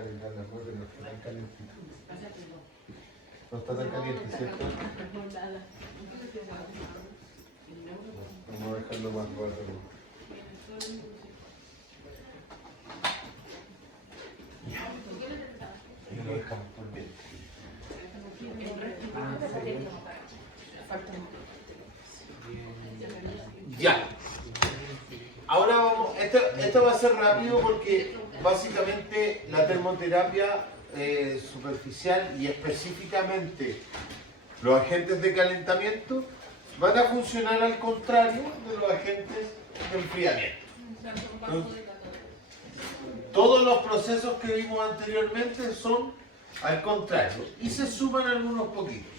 calentar las manos, no está tan calentito. No está tan caliente, ¿cierto? Vamos a dejarlo más rato. Y lo dejamos por bien. Ya. Ahora vamos, esto va a ser rápido porque básicamente la termoterapia superficial y específicamente los agentes de calentamiento van a funcionar al contrario de los agentes de enfriamiento. Entonces, todos los procesos que vimos anteriormente son al contrario y se suman algunos poquitos.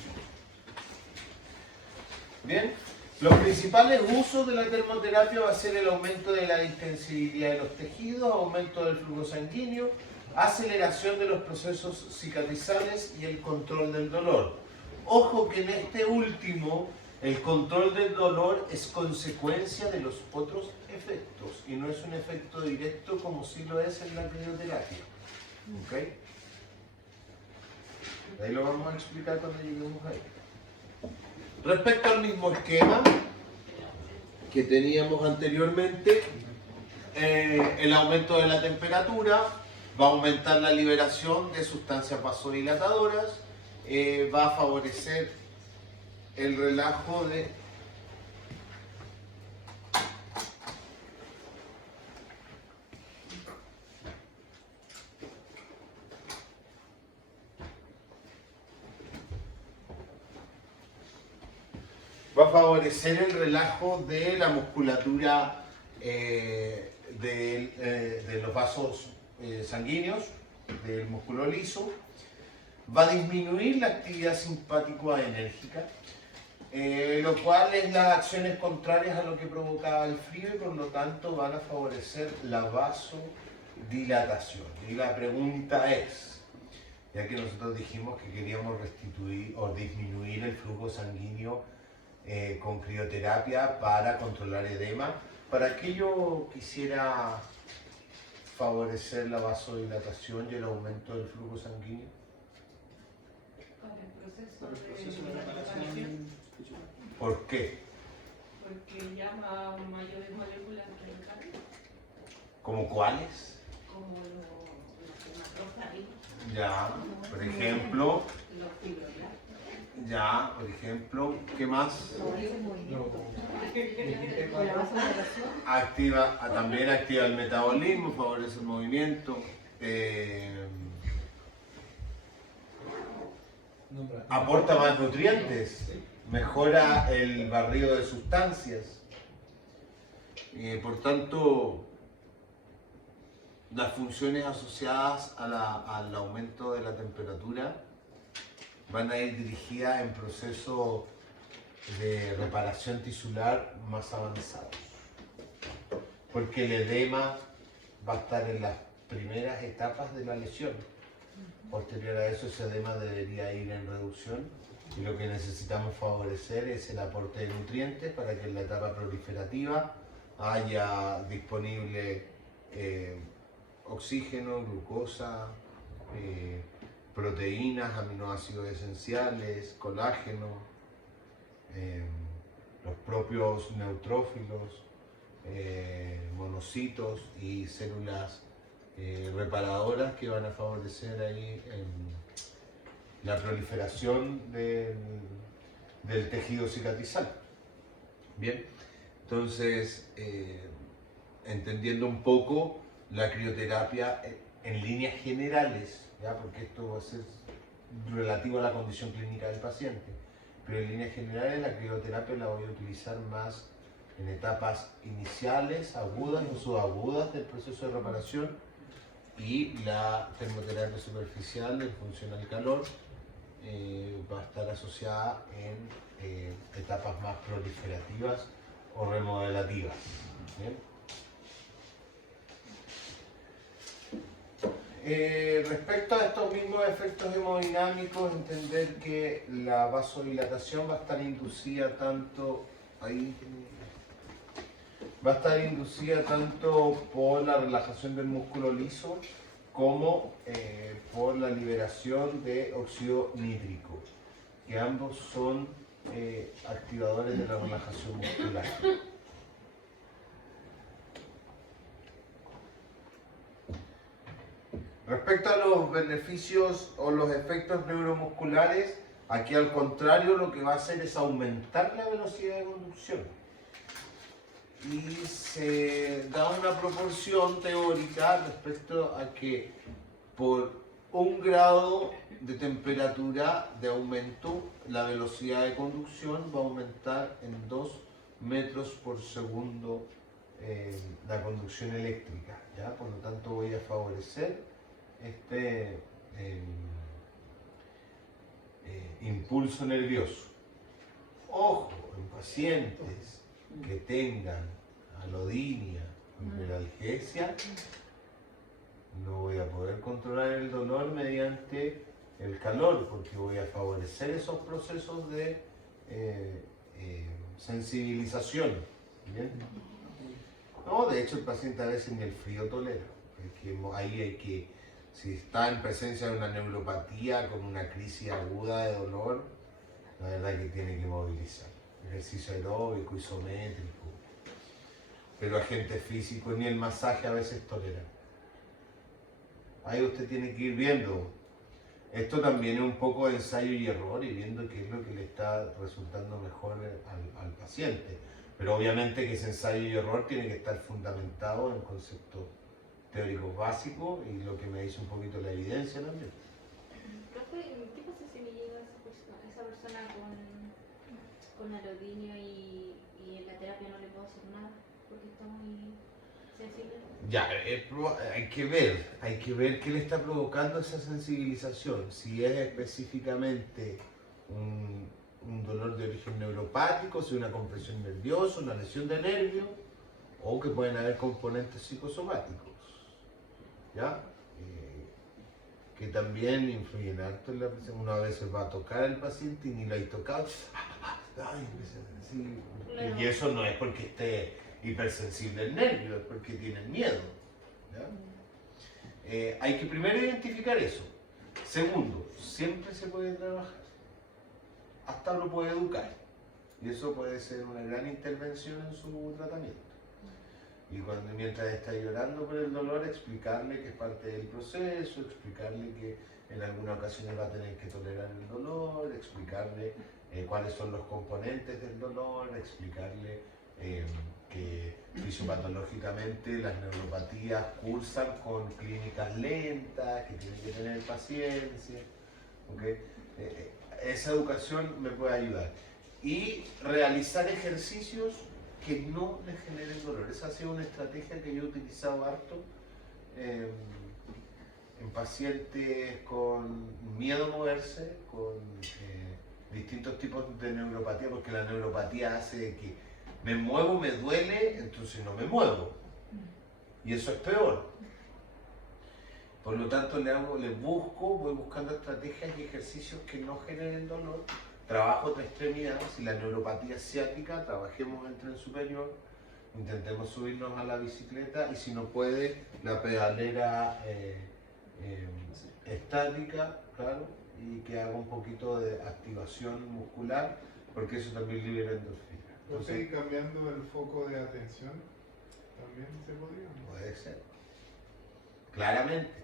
Bien, los principales usos de la termoterapia va a ser el aumento de la distensibilidad de los tejidos, aumento del flujo sanguíneo, aceleración de los procesos cicatrizales y el control del dolor. Ojo que en este último, el control del dolor es consecuencia de los otros efectos y no es un efecto directo como sí lo es en la crioterapia. ¿Ok? Ahí lo vamos a explicar cuando lleguemos ahí. Respecto al mismo esquema que teníamos anteriormente, el aumento de la temperatura va a aumentar la liberación de sustancias vasodilatadoras, va a favorecer el relajo de la musculatura de los vasos sanguíneos, del músculo liso. Va a disminuir la actividad simpático-adrenérgica, lo cual es las acciones contrarias a lo que provocaba el frío y por lo tanto van a favorecer la vasodilatación. Y la pregunta es, ya que nosotros dijimos que queríamos restituir o disminuir el flujo sanguíneo con crioterapia para controlar edema, ¿para qué yo quisiera favorecer la vasodilatación y el aumento del flujo sanguíneo? Para el proceso de reparación. ¿Por qué? Porque llama mayores moléculas que el cambio. ¿Como cuáles? Como los macrófagos. Ya, por ejemplo. Los fibroblastos. Ya, por ejemplo, ¿qué más? También activa el metabolismo, favorece el movimiento. Aporta más nutrientes, mejora el barrido de sustancias. Por tanto, las funciones asociadas al aumento de la temperatura van a ir dirigidas en procesos de reparación tisular más avanzados. Porque el edema va a estar en las primeras etapas de la lesión. Posterior a eso, ese edema debería ir en reducción y lo que necesitamos favorecer es el aporte de nutrientes para que en la etapa proliferativa haya disponible oxígeno, glucosa, proteínas, aminoácidos esenciales, colágeno, los propios neutrófilos, monocitos y células reparadoras que van a favorecer ahí la proliferación del tejido cicatrizal. Bien, entonces, entendiendo un poco la crioterapia en líneas generales, ¿ya? Porque esto va a ser relativo a la condición clínica del paciente, pero en líneas generales la crioterapia la voy a utilizar más en etapas iniciales, agudas o subagudas del proceso de reparación, y la termoterapia superficial en función al calor va a estar asociada en etapas más proliferativas o remodelativas. ¿Bien? Respecto a estos mismos efectos hemodinámicos, entender que la vasodilatación va a estar inducida tanto por la relajación del músculo liso como la liberación de óxido nítrico, que ambos son activadores de la relajación muscular. Respecto a los beneficios o los efectos neuromusculares, aquí al contrario lo que va a hacer es aumentar la velocidad de conducción. Y se da una proporción teórica respecto a que por 1 grado de temperatura de aumento, la velocidad de conducción va a aumentar en 2 metros por segundo la conducción eléctrica, ¿ya? Por lo tanto voy a favorecer este impulso nervioso. Ojo, en pacientes que tengan alodinia o hiperalgesia, no voy a poder controlar el dolor mediante el calor, porque voy a favorecer esos procesos de sensibilización. ¿Bien? No, de hecho el paciente a veces ni el frío tolera. Ahí hay que, si está en presencia de una neuropatía con una crisis aguda de dolor, la verdad que tiene que movilizar. Ejercicio aeróbico, isométrico. Pero agente físico ni el masaje a veces tolera. Ahí usted tiene que ir viendo. Esto también es un poco de ensayo y error y viendo qué es lo que le está resultando mejor al paciente. Pero obviamente que ese ensayo y error tiene que estar fundamentado en conceptos teóricos básicos y lo que me dice un poquito la evidencia también. Profe, ¿qué pasa si me llega esa persona con alodinio y en la terapia no le puedo hacer nada porque está muy sensible? Ya, hay que ver qué le está provocando esa sensibilización. Si es específicamente un dolor de origen neuropático, si es una compresión nerviosa, una lesión de nervio, o que pueden haber componentes psicosomáticos, ¿ya? Que también influyen harto en la presión. Una vez va a tocar al paciente y ni lo hay tocado, Claro. y eso no es porque esté hipersensible el nervio, es porque tiene miedo, ¿ya? Hay que primero identificar eso. Segundo, siempre se puede trabajar, hasta lo puede educar, y eso puede ser una gran intervención en su tratamiento. Y mientras está llorando por el dolor, explicarle que es parte del proceso, explicarle que en algunas ocasiones va a tener que tolerar el dolor, explicarle cuáles son los componentes del dolor, explicarle que fisiopatológicamente las neuropatías cursan con clínicas lentas, que tienen que tener paciencia. ¿Okay? Esa educación me puede ayudar. Y realizar ejercicios que no le generen dolor. Esa ha sido una estrategia que yo he utilizado harto en pacientes con miedo a moverse, con distintos tipos de neuropatía, porque la neuropatía hace que me muevo, me duele, entonces no me muevo. Y eso es peor. Por lo tanto, voy buscando estrategias y ejercicios que no generen dolor. Trabajo otra extremidad, si la neuropatía es ciática, trabajemos el tren superior, intentemos subirnos a la bicicleta y si no puede, la pedalera estática, claro, y que haga un poquito de activación muscular, porque eso también libera endorfina. Entonces, cambiando el foco de atención, también se podría. Puede ser. Claramente.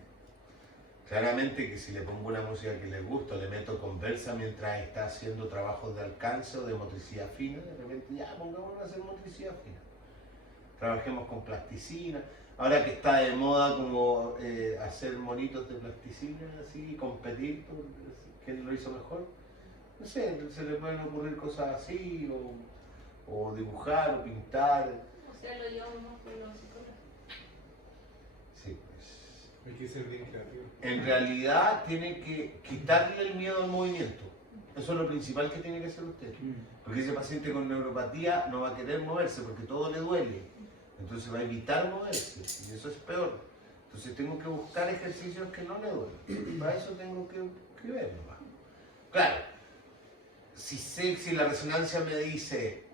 Claramente que si le pongo una música que le gusta, le meto conversa mientras está haciendo trabajos de alcance o de motricidad fina, de repente ya pongámonos a hacer motricidad fina. Trabajemos con plasticina. Ahora que está de moda como hacer monitos de plasticina, así, competir por quién lo hizo mejor. No sé, se le pueden ocurrir cosas así, o dibujar, o pintar. O sea, lo llevamos más por los psicólogos. Sí, pues. Hay que ser bien creativo. En realidad tiene que quitarle el miedo al movimiento. Eso es lo principal que tiene que hacer usted. Porque ese paciente con neuropatía no va a querer moverse porque todo le duele. Entonces va a evitar moverse y eso es peor. Entonces tengo que buscar ejercicios que no le duelen. Para eso tengo que ver nomás. Claro, si la resonancia me dice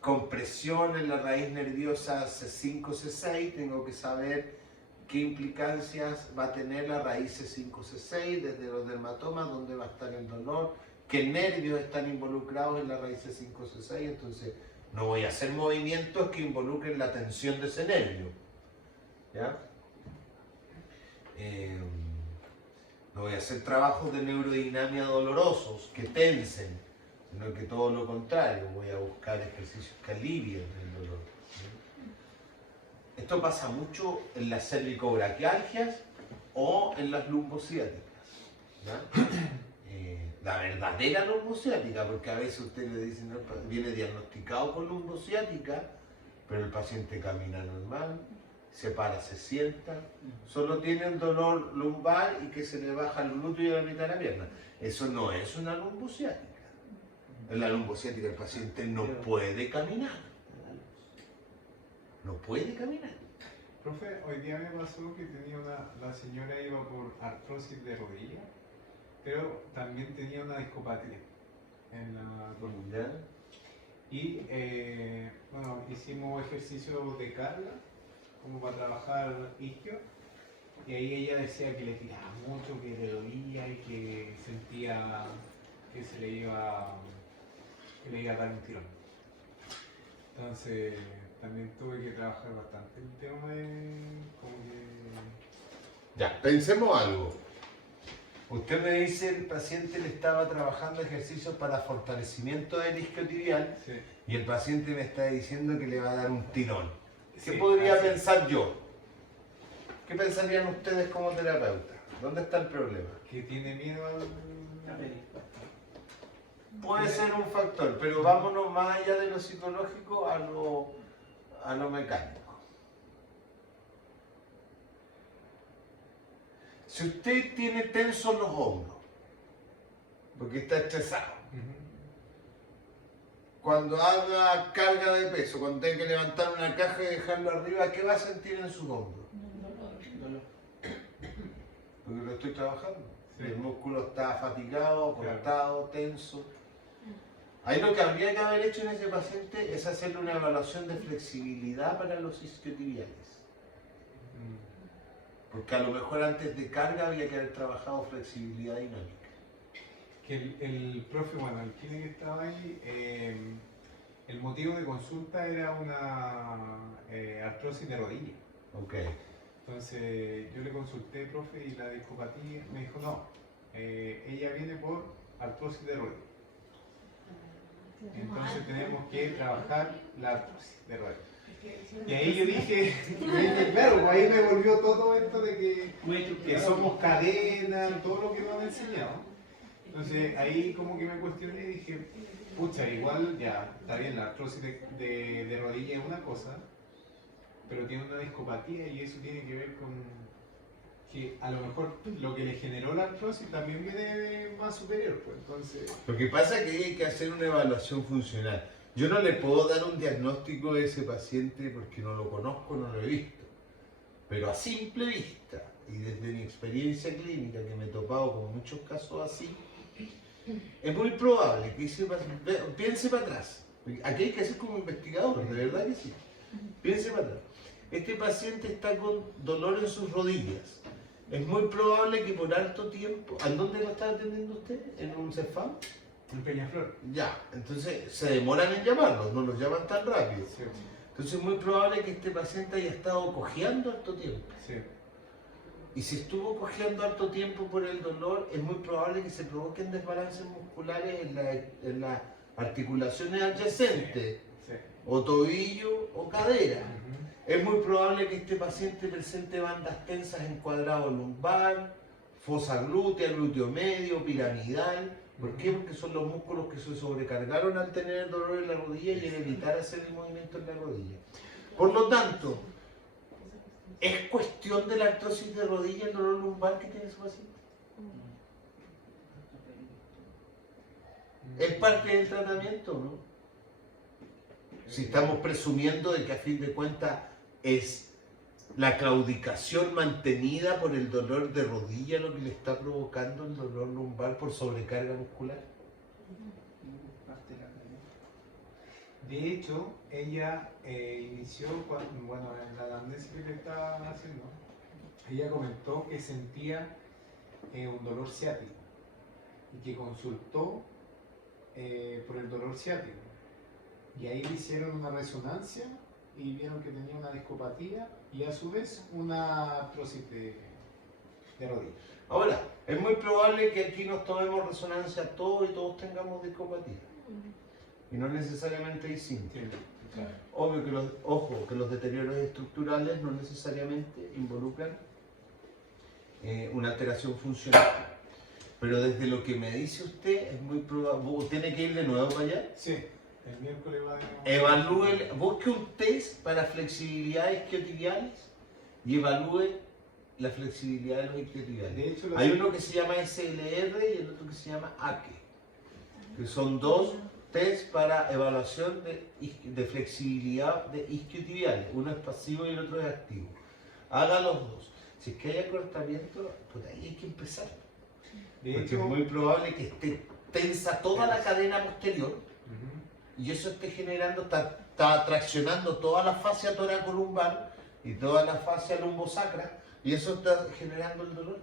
compresión en la raíz nerviosa C5, C6, tengo que saber qué implicancias va a tener la raíz C5-C6 desde los dermatomas, dónde va a estar el dolor, qué nervios están involucrados en la raíz C5-C6, entonces no voy a hacer movimientos que involucren la tensión de ese nervio. ¿Ya? No voy a hacer trabajos de neurodinamia dolorosos que tensen, sino que todo lo contrario, voy a buscar ejercicios que alivien el dolor. Esto pasa mucho en las cervicobraquialgias o en las lumbociáticas. ¿Ya? La verdadera lumbociática, porque a veces usted le dice, no, viene diagnosticado con lumbociática, pero el paciente camina normal, se para, se sienta, solo tiene el dolor lumbar y que se le baja el glúteo y la mitad de la pierna. Eso no es una lumbociática. En la lumbociática el paciente no puede caminar. No puede caminar. Profe, hoy día me pasó que tenía la señora iba por artrosis de rodilla, pero también tenía una discopatía en la columna. ¿Ya? Y bueno, hicimos ejercicios de carga, como para trabajar isquio, y ahí ella decía que le tiraba mucho, que le dolía y que sentía que le iba a dar un tirón. Entonces también tuve que trabajar bastante el tema de como que... Ya, pensemos algo. Usted me dice que el paciente le estaba trabajando ejercicios para fortalecimiento del isquiotibial Sí. y el paciente me está diciendo que le va a dar un tirón. ¿Qué Sí, podría así. pensar yo? ¿Qué pensarían ustedes como terapeuta? ¿Dónde está el problema? Que tiene miedo al... Puede ser un factor, pero vámonos más allá de lo psicológico a lo mecánico. Si usted tiene tensos los hombros, porque está estresado, cuando haga carga de peso, cuando tenga que levantar una caja y dejarlo arriba, ¿qué va a sentir en sus hombros? Porque lo estoy trabajando. Sí. El músculo está fatigado, Claro. cortado, tenso. Ahí lo que habría que haber hecho en ese paciente es hacerle una evaluación de flexibilidad para los isquiotibiales. Porque a lo mejor antes de carga había que haber trabajado flexibilidad dinámica. Que el profe, bueno, el kine que estaba ahí, el motivo de consulta era una artrosis de rodilla. Ok. Entonces yo le consulté, profe, y la discopatía me dijo, no, ella viene por artrosis de rodilla. Entonces tenemos que trabajar la artrosis de rodilla. Y ahí yo dije, claro, ahí me volvió todo esto de que somos cadena, todo lo que nos han enseñado. Entonces ahí como que me cuestioné y dije, pucha, igual ya, está bien, la artrosis de rodilla es una cosa, pero tiene una discopatía y eso tiene que ver con que a lo mejor lo que le generó la artrosis también viene más superior, pues entonces... Lo que pasa es que hay que hacer una evaluación funcional. Yo no le puedo dar un diagnóstico de ese paciente porque no lo conozco, no lo he visto. Pero a simple vista y desde mi experiencia clínica, que me he topado con muchos casos así, es muy probable que ese paciente, piense para atrás. Aquí hay que hacer como investigador, de verdad que sí. Piense para atrás. Este paciente está con dolor en sus rodillas. Es muy probable que por harto tiempo... ¿A dónde lo está atendiendo usted? ¿En un CEFAM? En Peñaflor. Ya, entonces se demoran en llamarlos, no los llaman tan rápido. Sí, Entonces es muy probable que este paciente haya estado cojeando harto tiempo. sí. Y si estuvo cojeando harto tiempo por el dolor, es muy probable que se provoquen desbalances musculares en las articulaciones adyacentes, Sí. o tobillo o cadera. Ujú. Es muy probable que este paciente presente bandas tensas en cuadrado lumbar, fosa glútea, glúteo medio, piramidal. ¿Por qué? Porque son los músculos que se sobrecargaron al tener el dolor en la rodilla y en evitar hacer el movimiento en la rodilla. Por lo tanto, ¿es cuestión de la artrosis de rodilla el dolor lumbar que tiene su paciente? ¿Es parte del tratamiento, no? Si estamos presumiendo de que a fin de cuentas es la claudicación mantenida por el dolor de rodilla lo que le está provocando el dolor lumbar por sobrecarga muscular. De hecho, ella inició, bueno, en la anamnesis que le estaba haciendo, ella comentó que sentía un dolor ciático y que consultó por el dolor ciático. Y ahí le hicieron una resonancia y vieron que tenía una discopatía y a su vez una artrosis de rodilla. Ahora, es muy probable que aquí nos tomemos resonancia todos y todos tengamos discopatía. Y no necesariamente hay síntomas. Claro. Obvio que los deterioros estructurales no necesariamente involucran una alteración funcional. Pero desde lo que me dice usted, es muy probable. ¿Tiene que ir de nuevo para allá? Sí, el miércoles va de nuevo. Evalúe, busque un test para flexibilidad isquiotibiales y evalúe la flexibilidad de los isquiotibiales. De hecho, Hay uno que se llama SLR y el otro que se llama AKE, que son dos test para evaluación de flexibilidad de isquiotibiales. Uno es pasivo y el otro es activo. Haga los dos. Si es que hay acortamiento, pues ahí hay que empezar. De Porque hecho, es muy probable que esté tensa toda la cadena posterior Ujú. y eso esté generando, está traccionando toda la fascia toracolumbar y toda la fascia lumbosacra y eso está generando el dolor,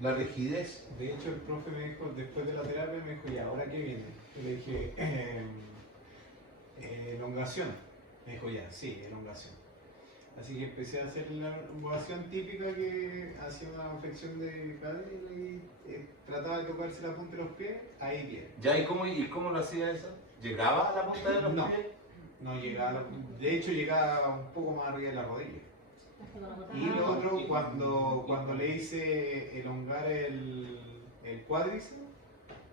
la rigidez. De hecho, el profe me dijo, después de la terapia, me dijo, ¿y ahora qué viene? Y le dije, elongación. Me dijo, ya, sí, elongación. Así que empecé a hacer la elongación típica que hacía una flexión de cadera y trataba de tocarse la punta de los pies, ahí bien. ¿Ya? ¿Y cómo lo hacía eso? ¿Llegaba a la punta de los No. pies? No llegaba, de hecho llegaba un poco más arriba de la rodilla. Y lo otro, cuando le hice elongar el cuádriceps,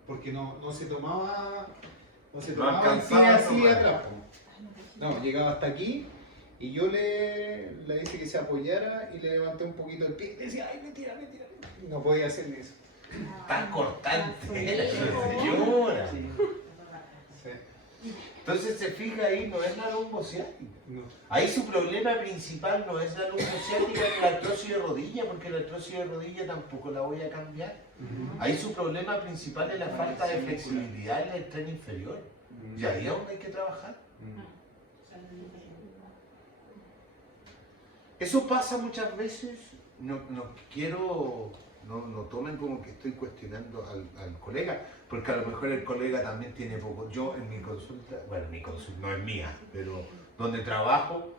porque no se tomaba, no se tomaba en pie alcanzaba así nomás. atrás. No, llegaba hasta aquí y yo le hice que se apoyara y le levanté un poquito el pie y decía, ay, mentira. No podía hacerle eso. Tan cortante, Sí. señora. Sí. Entonces se fija ahí, no es la lumbociática. No. Ahí su problema principal no es la lumbociática ni la artrosis de rodilla, porque la artrosis de rodilla tampoco la voy a cambiar. Ahí su problema principal es la falta de flexibilidad en el tren inferior. Y ahí es donde hay que trabajar. Eso pasa muchas veces, no tomen como que estoy cuestionando al colega, porque a lo mejor el colega también tiene poco. Yo en mi consulta, bueno, mi consulta no es mía, pero donde trabajo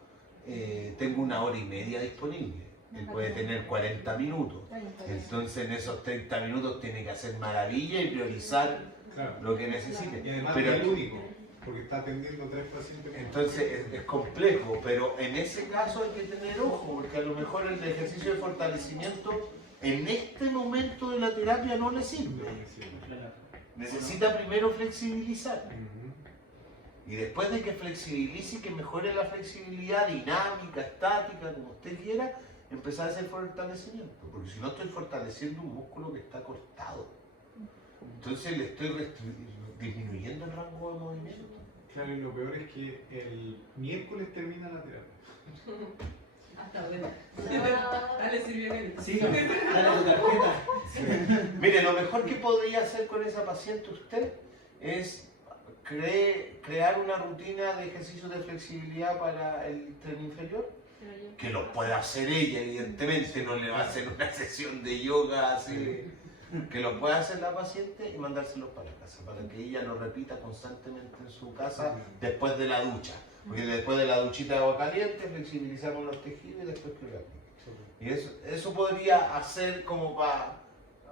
tengo 1 hora y media disponible. Él puede tener 40 minutos. Entonces en esos 30 minutos tiene que hacer maravilla y priorizar Claro. lo que necesite. Y además Pero es el único, porque está atendiendo 3 pacientes. entonces es complejo, pero en ese caso hay que tener ojo, porque a lo mejor el ejercicio de fortalecimiento en este momento de la terapia no le sirve. Necesita primero flexibilizar. Y después de que flexibilice y que mejore la flexibilidad dinámica, estática, como usted quiera, empezar a hacer fortalecimiento. Porque si no estoy fortaleciendo un músculo que está cortado. Entonces le estoy disminuyendo el rango de movimiento. Claro, y lo peor es que el miércoles termina la terapia. Hasta bueno. Dale, Silvia, que Sí, dale tu tarjeta. Mire, lo mejor que podría hacer con esa paciente usted es crear una rutina de ejercicios de flexibilidad para el tren inferior, que lo puede hacer ella, evidentemente, no le va a hacer una sesión de yoga así, que lo pueda hacer la paciente y mandárselos para casa, para que ella lo repita constantemente en su casa después de la ducha. Porque después de la duchita de agua caliente, flexibilizamos los tejidos y después que lo aplique. Y eso podría hacer como para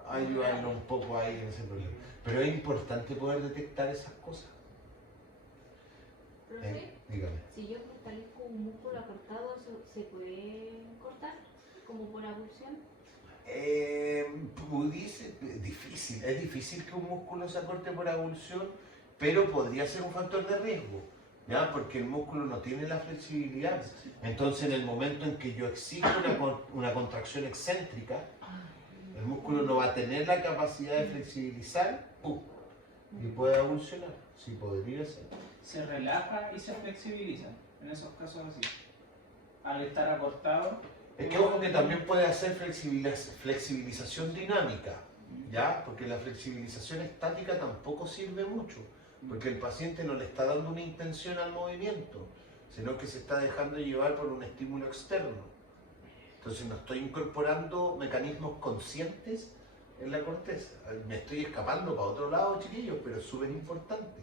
ayudarnos un poco ahí en ese problema. Pero es importante poder detectar esas cosas. Profe, Dígame. si yo fortalezco un músculo acortado, ¿se puede cortar? ¿Como por abulsión? Es difícil que un músculo se acorte por avulsión, pero podría ser un factor de riesgo, ¿ya? Porque el músculo no tiene la flexibilidad. Entonces, en el momento en que yo exijo una contracción excéntrica, el músculo no va a tener la capacidad de flexibilizar y puede avulsionar. Sí, podría ser. Se relaja y se flexibiliza. En esos casos así. Al estar acortado. Es que ojo que también puede hacer flexibilización dinámica, ¿ya? Porque la flexibilización estática tampoco sirve mucho, porque el paciente no le está dando una intención al movimiento, sino que se está dejando llevar por un estímulo externo. Entonces no estoy incorporando mecanismos conscientes en la corteza. Me estoy escapando para otro lado, chiquillos, pero es súper importante.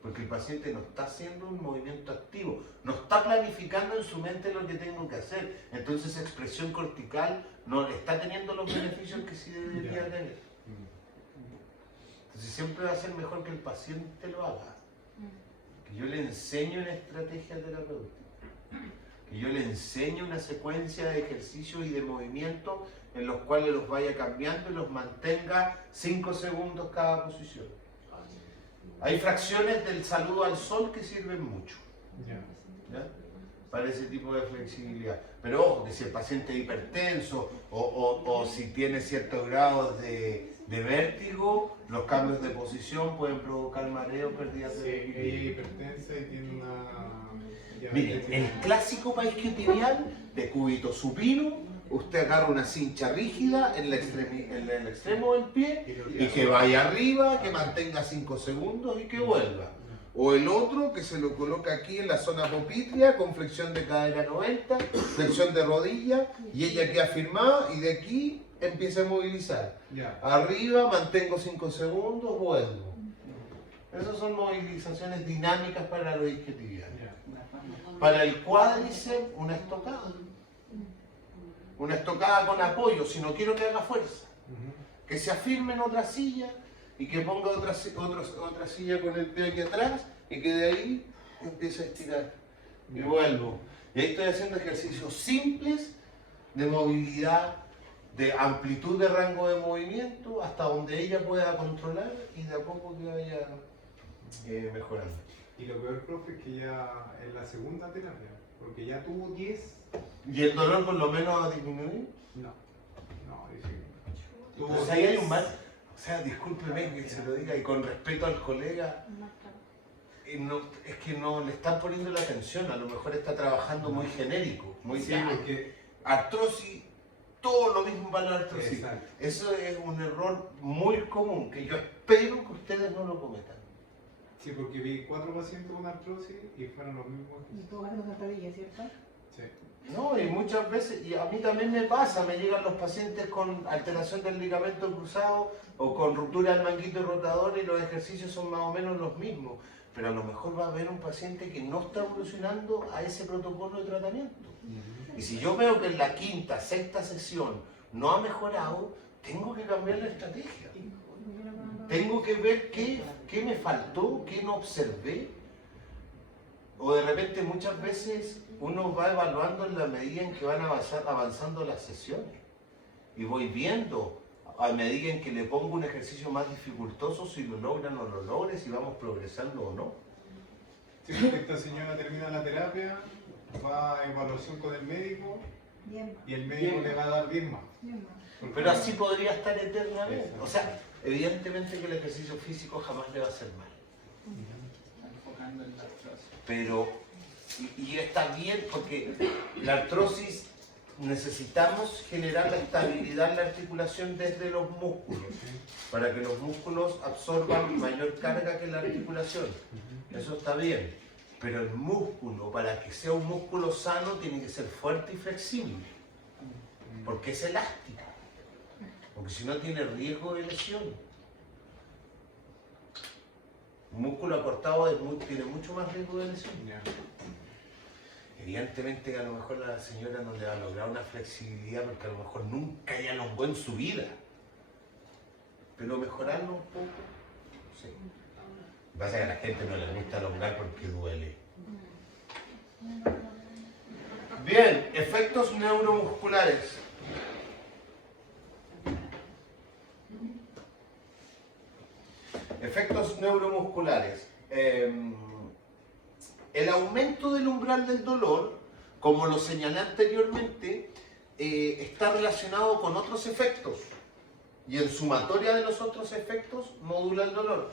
Porque el paciente no está haciendo un movimiento activo, no está planificando en su mente lo que tengo que hacer. Entonces esa expresión cortical no está teniendo los beneficios que sí debería tener. Entonces siempre va a ser mejor que el paciente lo haga. Que yo le enseñe una estrategia terapéutica. Que yo le enseñe una secuencia de ejercicios y de movimientos en los cuales los vaya cambiando y los mantenga 5 segundos cada posición. Hay fracciones del saludo al sol que sirven mucho, ¿ya? Para ese tipo de flexibilidad. Pero ojo, que si el paciente es hipertenso o si tiene ciertos grados de vértigo, los cambios de posición pueden provocar mareo, pérdidas de Ella es hipertensa y tiene una... Miren, el clásico isquiotibial de cúbito supino, usted agarra una cincha rígida en el extremo del pie y que vaya arriba, que mantenga 5 segundos y que vuelva. O el otro que se lo coloca aquí en la zona popitria con flexión de cadera 90, flexión de rodilla y ella queda firmada y de aquí empieza a movilizar. Arriba mantengo 5 segundos, vuelvo. Esas son movilizaciones dinámicas para los isquiotibiales. Para el cuádriceps, una estocada. Una estocada con apoyo, si no quiero que haga fuerza. Que se afirme en otra silla y que ponga otra silla con el pie aquí atrás y que de ahí empiece a estirar. Y vuelvo. Y ahí estoy haciendo ejercicios simples de movilidad, de amplitud de rango de movimiento, hasta donde ella pueda controlar y de a poco que vaya mejorando. Y lo peor, profe, es que ya es la segunda terapia, porque ya tuvo 10. ¿Y el dolor por lo menos ha disminuido? No, dice. Pues ahí hay un mal. O sea, discúlpeme que se lo diga, y con respeto al colega, es que no le están poniendo la atención, a lo mejor está trabajando muy genérico, muy porque artrosis, todo lo mismo para la artrosis. Exacto. Eso es un error muy común, que yo espero que ustedes no lo cometan. Sí, porque vi 4 pacientes con artrosis y fueron los mismos. Y tú ganas una rodilla, ¿cierto? Sí. No, y muchas veces, y a mí también me pasa, me llegan los pacientes con alteración del ligamento cruzado o con ruptura del manguito rotador y los ejercicios son más o menos los mismos. Pero a lo mejor va a haber un paciente que no está evolucionando a ese protocolo de tratamiento. Y si yo veo que en la quinta, sexta sesión no ha mejorado, tengo que cambiar la estrategia. Tengo que ver qué me faltó, qué no observé. O de repente muchas veces uno va evaluando en la medida en que van avanzando las sesiones. Y voy viendo a medida en que le pongo un ejercicio más dificultoso si lo logra o no lo logra, si vamos progresando o no. Sí, porque esta señora termina la terapia, va a evaluación con el médico y el médico le va a dar 10 más. Pero así podría estar eternamente. O sea, evidentemente que el ejercicio físico jamás le va a hacer mal. Enfocando en la artrosis. Pero, y está bien porque la artrosis necesitamos generar la estabilidad en la articulación desde los músculos, para que los músculos absorban mayor carga que la articulación. Eso está bien. Pero el músculo, para que sea un músculo sano, tiene que ser fuerte y flexible, porque es elástico. Porque si no tiene riesgo de lesión. Un músculo acortado tiene mucho más riesgo de lesión. Evidentemente que a lo mejor la señora no le va a lograr una flexibilidad porque a lo mejor nunca haya elongó en su vida. Pero mejorarlo un poco, sí. Lo que pasa es que a la gente no le gusta elongar porque duele. Bien, efectos neuromusculares. Efectos neuromusculares. El aumento del umbral del dolor, como lo señalé anteriormente, está relacionado con otros efectos. Y en sumatoria de los otros efectos modula el dolor.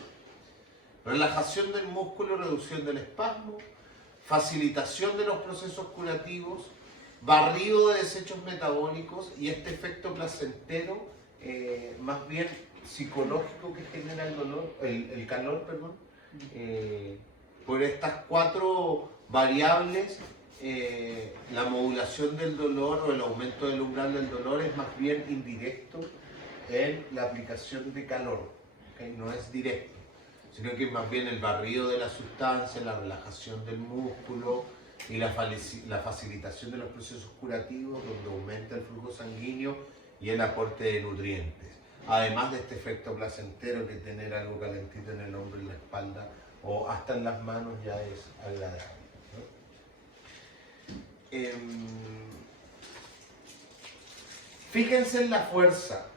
Relajación del músculo, reducción del espasmo, facilitación de los procesos curativos, barrido de desechos metabólicos y este efecto placentero, más bien psicológico que genera el dolor, el calor, perdón, por estas 4 variables la modulación del dolor o el aumento del umbral del dolor es más bien indirecto en la aplicación de calor, ¿okay? No es directo, sino que es más bien el barrido de la sustancia, la relajación del músculo y la facilitación de los procesos curativos, donde aumenta el flujo sanguíneo y el aporte de nutrientes. Además de este efecto placentero que tener algo calentito en el hombro y la espalda o hasta en las manos ya es agradable, ¿no? Fíjense en la fuerza.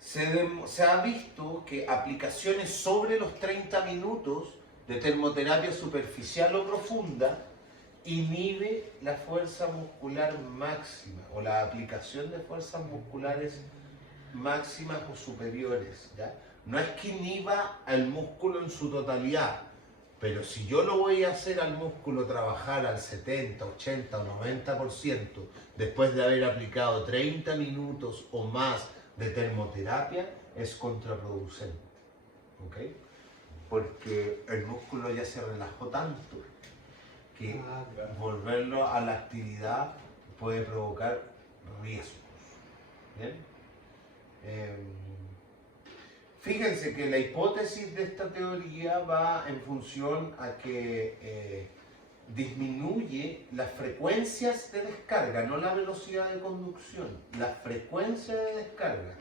Se ha visto que aplicaciones sobre los 30 minutos de termoterapia superficial o profunda inhibe la fuerza muscular máxima o la aplicación de fuerzas musculares máximas o superiores, ¿ya? No es que inhiba al músculo en su totalidad, pero si yo lo voy a hacer al músculo trabajar al 70, 80 o 90% después de haber aplicado 30 minutos o más de termoterapia, es contraproducente, ¿ok? Porque el músculo ya se relajó tanto que volverlo a la actividad puede provocar riesgos. ¿Bien? Fíjense que la hipótesis de esta teoría va en función a que disminuye las frecuencias de descarga, no la velocidad de conducción, la frecuencia de descarga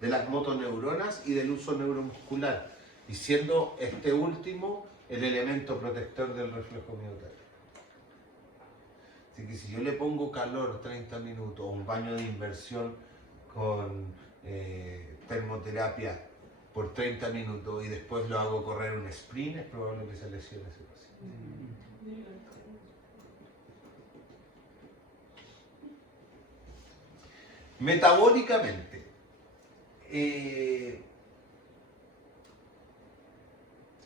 de las motoneuronas y del uso neuromuscular, y siendo este último el elemento protector del reflejo miotárquico. Así que si yo le pongo calor 30 minutos o un baño de inversión con termoterapia por 30 minutos y después lo hago correr un sprint, es probable que se lesione ese paciente. Metabólicamente,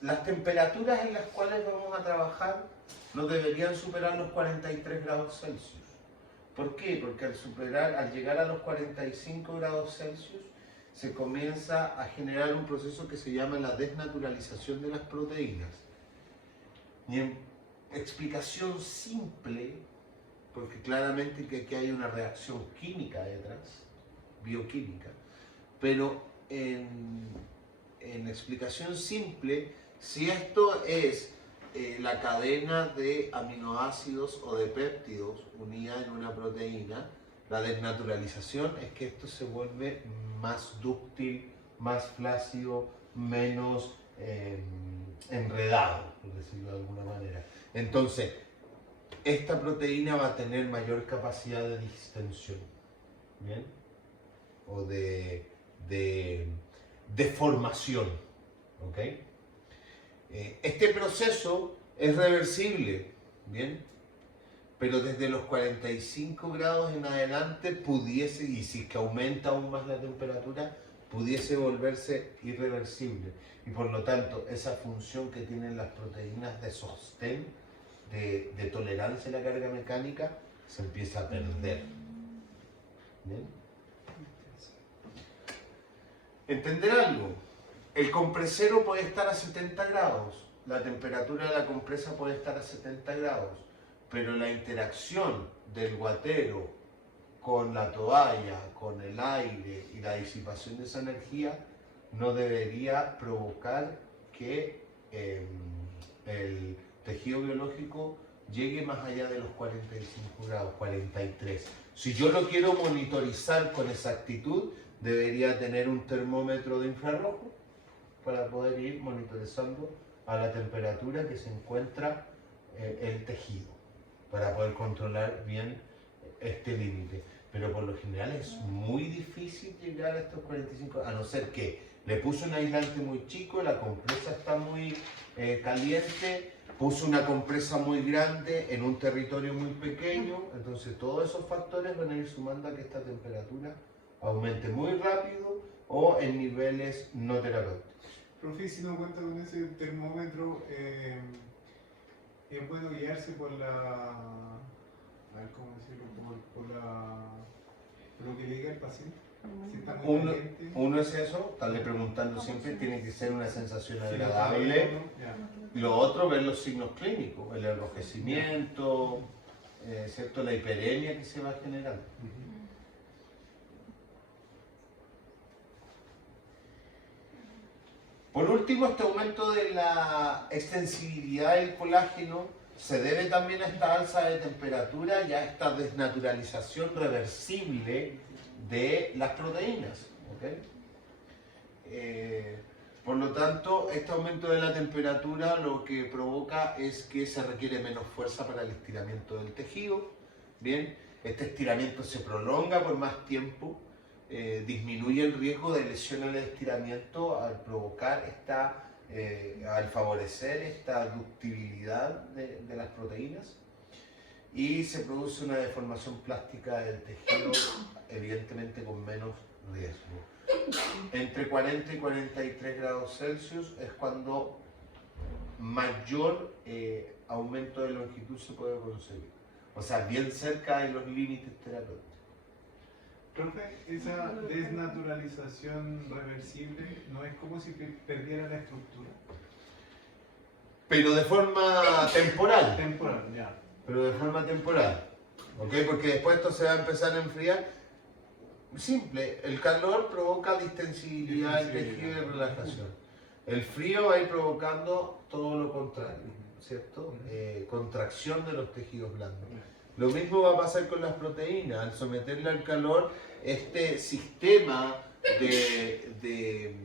las temperaturas en las cuales vamos a trabajar no deberían superar los 43 grados Celsius. ¿Por qué? Porque al llegar a los 45 grados Celsius se comienza a generar un proceso que se llama la desnaturalización de las proteínas. Y en explicación simple, porque claramente que aquí hay una reacción química detrás, bioquímica, pero en explicación simple, si esto es la cadena de aminoácidos o de péptidos unida en una proteína, la desnaturalización es que esto se vuelve más dúctil, más flácido, menos enredado, por decirlo de alguna manera. Entonces, esta proteína va a tener mayor capacidad de distensión, ¿bien? O de deformación, ¿ok? Este proceso es reversible, ¿bien? Pero desde los 45 grados en adelante pudiese, y si es que aumenta aún más la temperatura, pudiese volverse irreversible. Y por lo tanto, esa función que tienen las proteínas de sostén, de tolerancia a la carga mecánica, se empieza a perder. ¿Bien? ¿Entender algo? El compresero puede estar a 70 grados, la temperatura de la compresa puede estar a 70 grados, pero la interacción del guatero con la toalla, con el aire y la disipación de esa energía no debería provocar que el tejido biológico llegue más allá de los 45 grados, 43. Si yo lo quiero monitorizar con exactitud, debería tener un termómetro de infrarrojo para poder ir monitorizando a la temperatura que se encuentra el tejido, para poder controlar bien este límite. Pero por lo general es muy difícil llegar a estos 45, a no ser que le puso un aislante muy chico, la compresa está muy caliente, puso una compresa muy grande en un territorio muy pequeño, entonces todos esos factores van a ir sumando a que esta temperatura aumente muy rápido o en niveles no terapéuticos. Profe, si no cuenta con ese termómetro, es bueno guiarse por la... A ver, ¿cómo decirlo? Por lo que le diga el paciente. Si está muy Uno, caliente. uno es eso, estarle preguntando siempre, tiene que ser una sensación Si no está agradable. caliente, ya. Lo otro, ver los signos clínicos, el enrojecimiento, ¿cierto? La hiperemia que se va generando. Ujú. Por último, este aumento de la extensibilidad del colágeno se debe también a esta alza de temperatura y a esta desnaturalización reversible de las proteínas. ¿Ok? Por lo tanto, este aumento de la temperatura lo que provoca es que se requiere menos fuerza para el estiramiento del tejido. Bien, este estiramiento se prolonga por más tiempo, disminuye el riesgo de lesión al estiramiento al provocar al favorecer esta ductibilidad de las proteínas, y se produce una deformación plástica del tejido, evidentemente con menos riesgo. Entre 40 y 43 grados Celsius es cuando mayor aumento de longitud se puede conseguir. O sea, bien cerca de los límites terapéuticos. Profe, esa desnaturalización reversible no es como si perdiera la estructura. Pero de forma temporal. Temporal, ya. Pero de forma temporal. ¿Ok? Porque después esto se va a empezar a enfriar. Simple, el calor provoca distensibilidad del tejido y relajación. El frío va a ir provocando todo lo contrario, ¿cierto? Contracción de los tejidos blandos. Lo mismo va a pasar con las proteínas. Al someterle al calor, este sistema de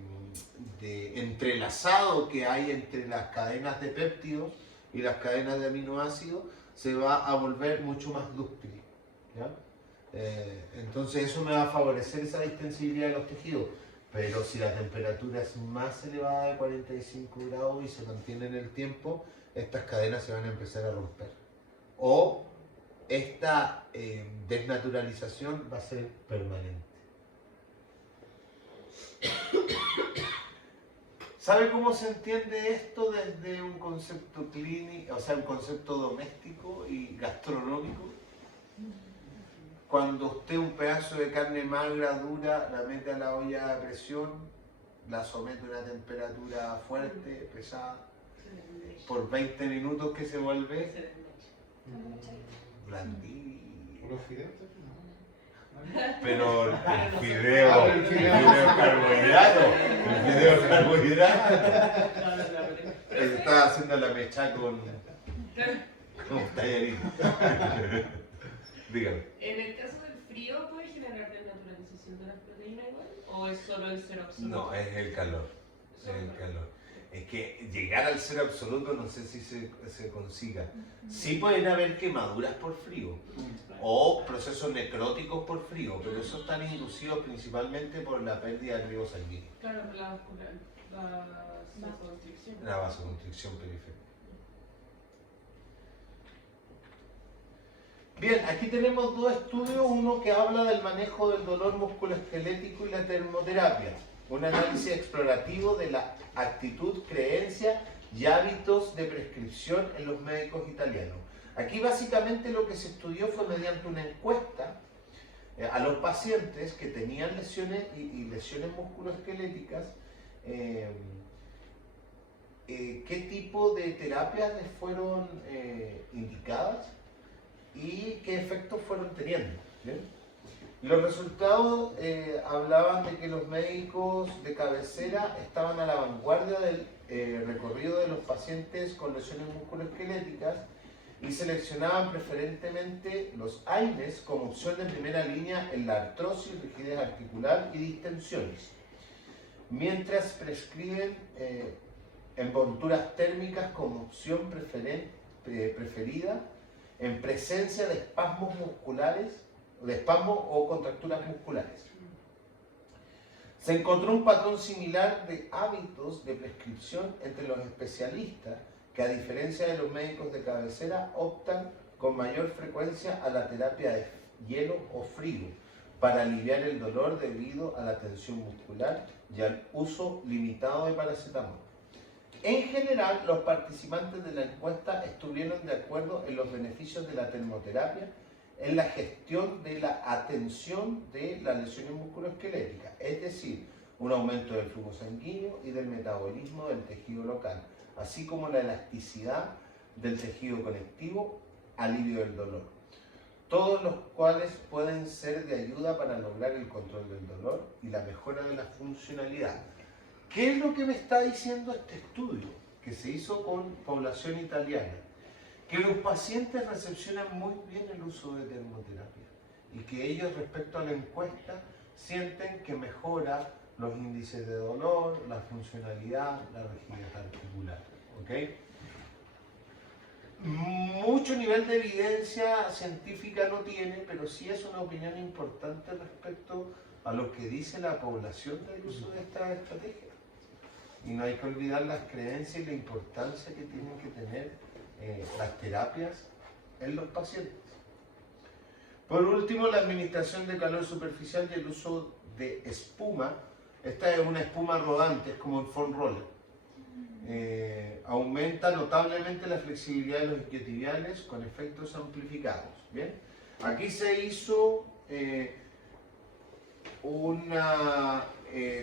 entrelazado que hay entre las cadenas de péptidos y las cadenas de aminoácidos se va a volver mucho más dúctil, ¿ya? Entonces eso me va a favorecer esa distensibilidad de los tejidos, pero si la temperatura es más elevada de 45 grados y se mantiene en el tiempo, estas cadenas se van a empezar a romper. O esta desnaturalización va a ser permanente. ¿Sabe cómo se entiende esto desde un concepto clínico, o sea, un concepto doméstico y gastronómico? Cuando usted un pedazo de carne magra, dura, la mete a la olla a presión, la somete a una temperatura fuerte, pesada, por 20 minutos que se vuelve blandito. ¿Los fideos? Pero el fideo es carbohidrato. El fideo es carbohidrato. Estaba haciendo la mecha con tallarín. Dígame. En el caso del frío, ¿puede generar desnaturalización de las proteínas igual? ¿O es solo el cero absoluto? No, es el calor. Es el calor. Es que llegar al cero absoluto no sé si se consiga. Sí pueden haber quemaduras por frío o procesos necróticos por frío, pero esos están inducidos principalmente por la pérdida del riego sanguíneo. Claro, la vasoconstricción. La vasoconstricción periférica. Bien, aquí tenemos dos estudios, uno que habla del manejo del dolor musculoesquelético y la termoterapia, un análisis explorativo de la actitud, creencia y hábitos de prescripción en los médicos italianos. Aquí básicamente lo que se estudió fue mediante una encuesta a los pacientes que tenían lesiones y lesiones musculoesqueléticas, qué tipo de terapias les fueron indicadas y qué efectos fueron teniendo. ¿Bien? Los resultados hablaban de que los médicos de cabecera estaban a la vanguardia del recorrido de los pacientes con lesiones musculoesqueléticas y seleccionaban preferentemente los AINES como opción de primera línea en la artrosis, rigidez articular y distensiones, mientras prescriben envolturas térmicas como opción preferida en presencia de espasmos musculares, de espasmos o contracturas musculares. Se encontró un patrón similar de hábitos de prescripción entre los especialistas que, a diferencia de los médicos de cabecera, optan con mayor frecuencia a la terapia de hielo o frío para aliviar el dolor debido a la tensión muscular y al uso limitado de paracetamol. En general, los participantes de la encuesta estuvieron de acuerdo en los beneficios de la termoterapia en la gestión de la atención de las lesiones musculoesqueléticas, es decir, un aumento del flujo sanguíneo y del metabolismo del tejido local, así como la elasticidad del tejido conectivo, alivio del dolor, todos los cuales pueden ser de ayuda para lograr el control del dolor y la mejora de la funcionalidad. ¿Qué es lo que me está diciendo este estudio que se hizo con población italiana? Que los pacientes recepcionan muy bien el uso de termoterapia y que ellos, respecto a la encuesta, sienten que mejora los índices de dolor, la funcionalidad, la rigidez articular. ¿Okay? Mucho nivel de evidencia científica no tiene, pero sí es una opinión importante respecto a lo que dice la población del uso de estas estrategias. Y no hay que olvidar las creencias y la importancia que tienen que tener las terapias en los pacientes. Por último, la administración de calor superficial y el uso de espuma. Esta es una espuma rodante, es como el foam roller. Aumenta notablemente la flexibilidad de los isquiotibiales con efectos amplificados. ¿Bien? Aquí se hizo un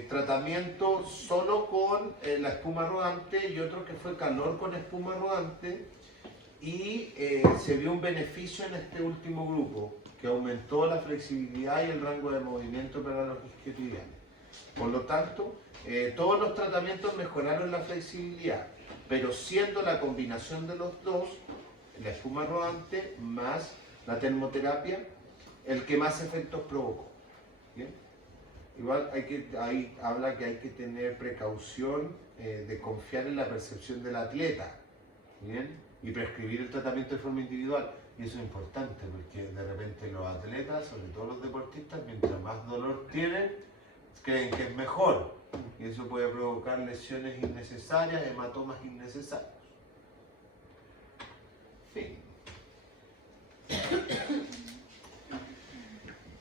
tratamiento solo con la espuma rodante y otro que fue calor con espuma rodante, y se vio un beneficio en este último grupo que aumentó la flexibilidad y el rango de movimiento para los isquiotibiales. Por lo tanto, todos los tratamientos mejoraron la flexibilidad, pero siendo la combinación de los dos, la espuma rodante más la termoterapia, el que más efectos provocó. ¿Bien? Igual ahí habla que hay que tener precaución de confiar en la percepción del atleta. ¿Bien? Y prescribir el tratamiento de forma individual. Y eso es importante porque de repente los atletas, sobre todo los deportistas, mientras más dolor tienen, creen que es mejor. Y eso puede provocar lesiones innecesarias, hematomas innecesarios. Fin.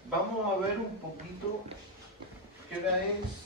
Vamos a ver un poquito qué hora es.